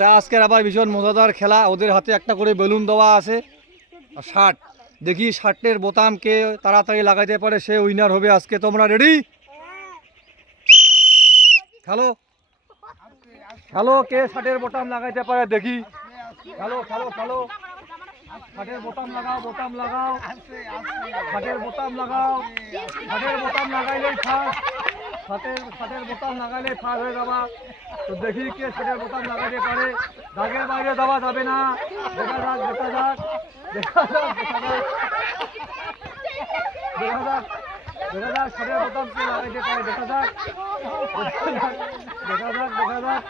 এটা আজকের আবার ভীষণ মজাদার খেলা। ওদের হাতে একটা করে বেলুন দেওয়া আছে আর শার্ট। দেখি শার্টের বোতাম কে তাড়াতাড়ি লাগাইতে পারে সে উইনার হবে আজকে। তোমরা রেডি? খেলো খেলো, কে শার্টের বোতাম লাগাইতে পারে দেখি। খেলো খেলো খেলো, শার্টের বোতাম লাগাও, বোতাম লাগাও, শার্টের বোতাম লাগাও। শার্টের বোতাম লাগাইলেই ফার্স্ট, শার্টের বোতাম লাগাইলেই ফার্স্ট হয়ে যাবা। তো দেখি কে শার্টের বোতাম লাগাইতে পারে। দাগের বাইরে যাওয়া যাবে না। দেখা যাক দেখা যাক দেখা যাক দেখা যাক দেখা যাক দেখা যাক শার্টের বোতাম কে লাগাইতে পারে। দেখা যাক দেখা যাক দেখা যাক।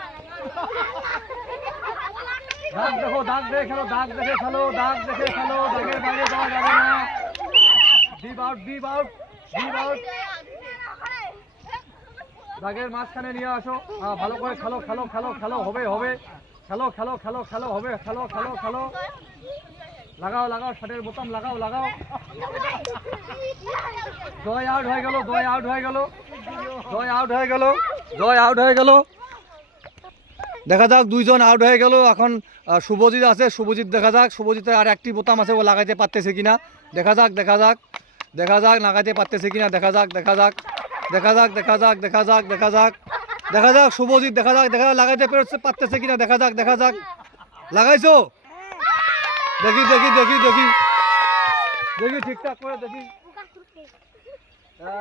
দাগ দেখো, দাগ দেখে খেলো, দাগ দেখে খেলো, দাগ দেখে খেলো। দাগের বাইরে যাওয়া যাবে না। Deep out, deep out, deep out. দাগের মাঝখানে নিয়ে আসো। হ্যাঁ, ভালো করে খেলো খেলো খেলো খেলো, হবে হবে। খেলো খেলো খেলো খেলো, হবে। খেলো খেলো খেলো, লাগাও লাগাও, শার্টের বোতাম লাগাও লাগাও। জয় আউট হয়ে গেল, জয় আউট হয়ে গেল, জয় আউট হয়ে গেল, জয় আউট হয়ে গেল। দেখা যাক দুইজন আউট হয়ে গেল। এখন শুভজিৎ আছে, শুভজিৎ দেখা যাক শুভজিতের আর একটি বোতাম আছে, ও লাগাইতে পারতেছে কিনা। দেখা যাক দেখা যাক দেখা যাক লাগাইতে পারতেছে কিনা। দেখা যাক দেখা যাক দেখা যাক দেখা যাক দেখা যাক দেখা যাক দেখা যাক শুভজিৎ দেখা যাক দেখা যাক লাগাইতে পারতেছে কিনা। দেখা যাক দেখা যাক। লাগাইছো? দেখি দেখি দেখি দেখি দেখি ঠিকঠাক করে দেখি।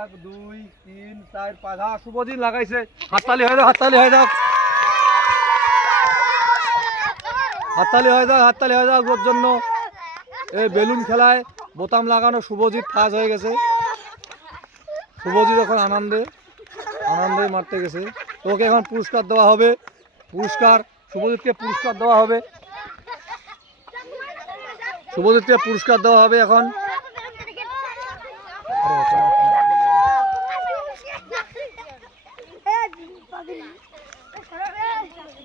1 2 3 4 5। হ্যাঁ, শুভজিৎ লাগাইছে। হাততালি হয়ে যাক, হাততালি হয়ে যাক, হাততালি হয়ে যাক, হাততালি হয়ে যাক ওর জন্য। এই বেলুন খেলায় বোতাম লাগানো শুভজিৎ ফার্স্ট হয়ে গেছে। শুভজিৎ এখন আনন্দে আনন্দে মারতে গেছে। তোকে এখন পুরস্কার দেওয়া হবে। পুরস্কার শুভজিৎকে পুরস্কার দেওয়া হবে। শুভজিৎকে পুরস্কার দেওয়া হবে এখন।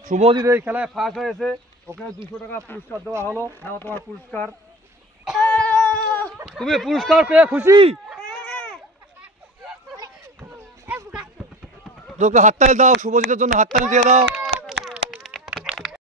শুভজিৎ এই খেলায় ফার্স্ট হয়েছে, ওকে 200 টাকা পুরস্কার দেওয়া হলো। নাও তোমার পুরস্কার। তুমি পুরস্কার পেয়ে খুশি? তোকে হাততালি দাও, শুভজিতের জন্য হাততালি দিয়ে দাও।